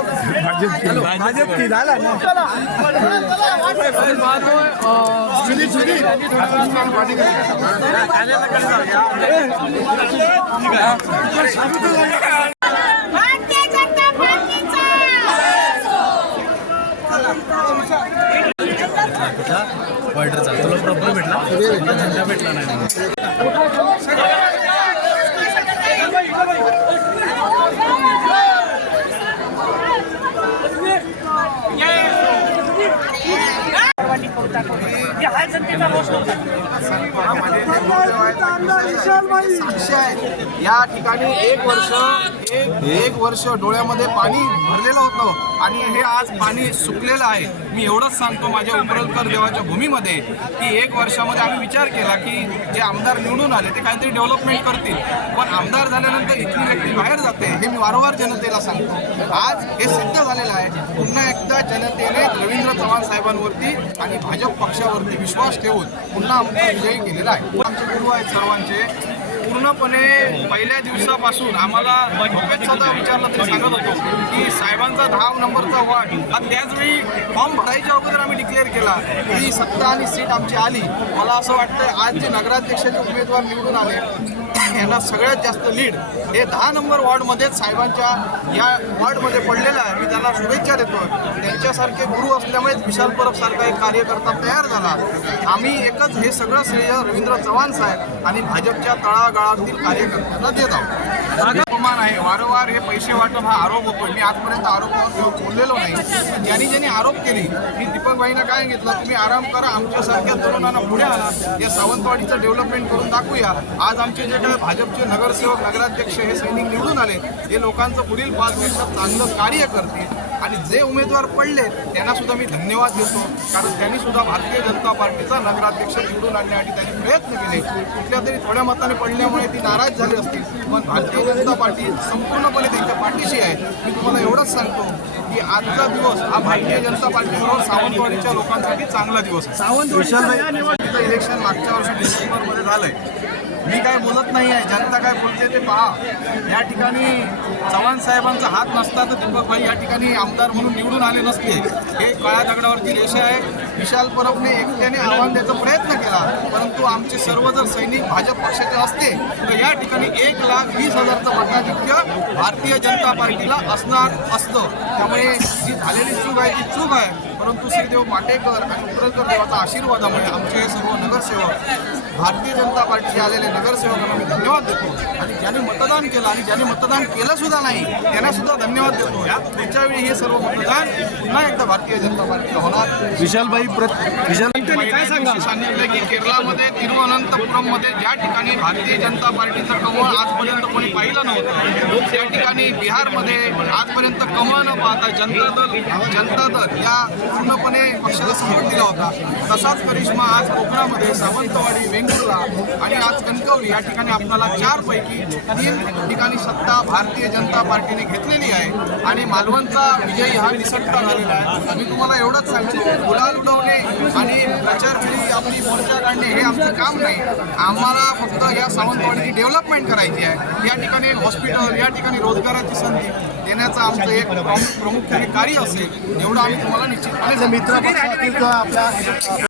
भाजपची झाला ना ऑर्डर चालू तुला प्रॉपर भेटला झंडा भेटला नाही या ठिकाणी एक वर्ष डोळ्यामध्ये पाणी भरलेलं होतं आणि हे आज पाणी सुकलेलं आहे। मी एवढंच सांगतो माझ्या उमरलकर देवाच्या भूमीमध्ये की 1 वर्षामध्ये आम्ही विचार केला की जे आमदार निवडून आले ते काहीतरी डेव्हलपमेंट करतील, पण आमदार झाल्यानंतर इथली व्यक्ती बाहेर जाते हे मी वारंवार जनतेला सांगतो। आज हे सिद्ध झालेलं आहे। पुन्हा एकदा जनतेने रवींद्र चव्हाण साहेबांवरती आणि भाजप पक्षावरती विश्वास ठेवून पुन्हा आमचा विजय केलेला आहे। आमचे गुरु आहेत सर्वांचे पूर्णपणे पहिल्या दिवसापासून आम्हाला झोपेत सुद्धा विचारलं तरी सांगत होतो की साहेबांचा 10 नंबरचा वॉर्ड हा त्याचवेळी फॉर्म भरायच्या अगोदर आम्ही डिक्लेअर केला की सत्ता आणि सीट आमची आली। मला असं वाटतं आज जे नगराध्यक्षाचे उमेदवार निवडून आले यांना सगळ्यात जास्त लीड हे 10 नंबर वॉर्डमध्येच साहेबांच्या या वॉर्डमध्ये पडलेलं आहे। मी त्यांना शुभेच्छा देतो। त्यांच्यासारखे गुरु असल्यामुळेच विशाल परब सारखा एक कार्यकर्ता तयार झाला। आम्ही एकच हे सगळं श्रेय रवींद्र चव्हाण साहेब आणि भाजपच्या तळागाळातील कार्यकर्त्यांना देत आहोत। अपमान आहे वारंवार हे पैसे वाटप हा आरोप होतोय। मी आजपर्यंत आरोपावर बोललेलो नाही। ज्यांनी आरोप केली मी दीपकबाईंना काय घेतलं तुम्ही आराम करा आमच्यासारख्या तरुणांना पुढे आणा या सावंतवाडीचं डेव्हलपमेंट करून दाखवूया। आज आमचे जे काही भाजपचे नगरसेवक नगराध्यक्ष हे सैनिक निवडून आले हे लोकांचं पुढील 5 वर्षात चांगलं कार्य करतील आणि जे उमेदवार पडले त्यांना सुद्धा मी धन्यवाद देतो कारण त्यांनी सुद्धा भारतीय जनता पार्टीचा नगराध्यक्ष निवडून आणण्यासाठी त्यांनी प्रयत्न केले। कुठल्या तरी थोड्या मताने पडल्यामुळे ती नाराज झाली असतील पण भारतीय जनता पार्टी संपूर्णपणे त्यांच्या पाठीशी आहे। मी तुम्हाला एवढंच सांगतो की आजचा दिवस हा भारतीय जनता पार्टीबरोबर सावंतवाडीच्या लोकांसाठी चांगला दिवस आहे। इलेक्शन मागच्या वर्षी डिसेंबरमध्ये झालंय। मी काय बोलत नाही आहे जनता काय बोलते ते पहा। या ठिकाणी चव्हाण साहेबांचा हात नसता तर दीपकभाई या ठिकाणी आमदार म्हणून निवडून आले नसते। हे काळ्या दगडावरची रेषा आहे। विशाल परबने एकट्याने आव्हान द्यायचा प्रयत्न केला परंतु आमचे सर्व जर सैनिक भाजप पक्षाचे असते तर या ठिकाणी 1,20,000चं मताधिक्य भारतीय जनता पार्टीला असणार असतं। त्यामुळे जी झालेली चूक आहे ती चूक आहे परंतु श्रीदेव माटेकर आणि उमरलकर देवाचा आशीर्वादामुळे आमचे हे सर्व नगरसेवक भारतीय जनता पार्टीचे आलेले नगरसेवकांना मी धन्यवाद देतो आणि ज्यांनी मतदान केलं आणि ज्यांनी मतदान केलं सुद्धा नाही त्यांना सुद्धा धन्यवाद देतो। पुढच्या वेळी हे सर्व मतदान पुन्हा एकदा भारतीय जनता पार्टीला होणार। विशालबाई काय सांगितलं की केरळमध्ये तिरुवनंतपुरममध्ये ज्या ठिकाणी भारतीय जनता पार्टीचं कमळ आजपर्यंत कोणी पाहिलं नव्हतं त्या ठिकाणी बिहारमध्ये आजपर्यंत कमळ न पाहता जनता दल या पूर्णपणे पक्षाला सपोर्ट दिला होता। तसाच करिश्मा आज कोकणामध्ये सावंतवाडी वेंगुर्ला आणि आज कणकवली या ठिकाणी आपल्याला 4 पैकी 3 ठिकाणी सत्ता भारतीय जनता पार्टीने घेतलेली आहे आणि मालवणचा विजय हा निसटता झालेला आहे। मी तुम्हाला एवढंच सांगतो गुलाल उडवणे आणि प्रचारफेरी आपली मोर्चा काढणे हे आमचं काम नाही। आम्हाला फक्त या सावंतवाडीची डेव्हलपमेंट करायची आहे। या ठिकाणी हॉस्पिटल या ठिकाणी रोजगाराची संधी देण्याचं आमचं एक प्रामुख्याने कार्य असेल एवढं आम्ही तुम्हाला निश्चितपणे मित्र